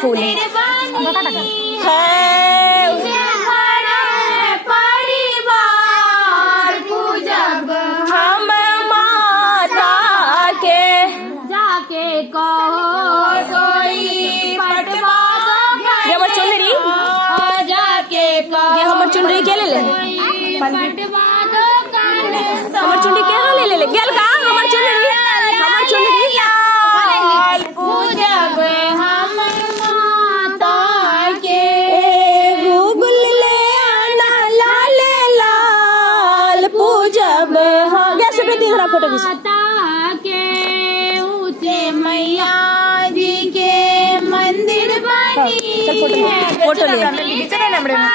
फूल है। परिवार पूजब हम माता के जाके कहो कोई पटवा ये हमर चुनरी जाके ये हमर चुनरी के ले पटवा दुकान हमर चुनरी के ले गेल का हमर चुनरी पूजब हम माता के गूगल ले आना लाल लाल पूजब हाँ गैस पे तीसरा फोटो खींच माता के ऊंचे मैया जी के मंदिर बनी चल फोटो ले